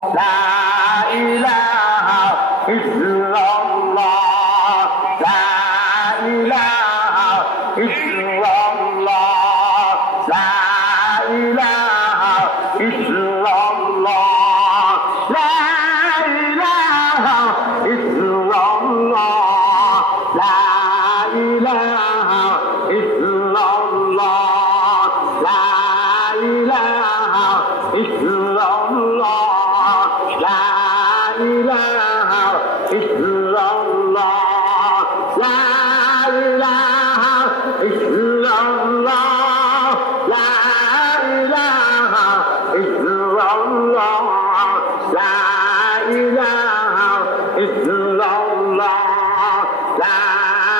La ilaha illallah.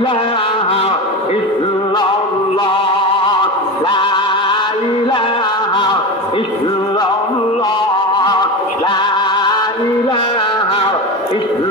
إلا الله لا إله إلا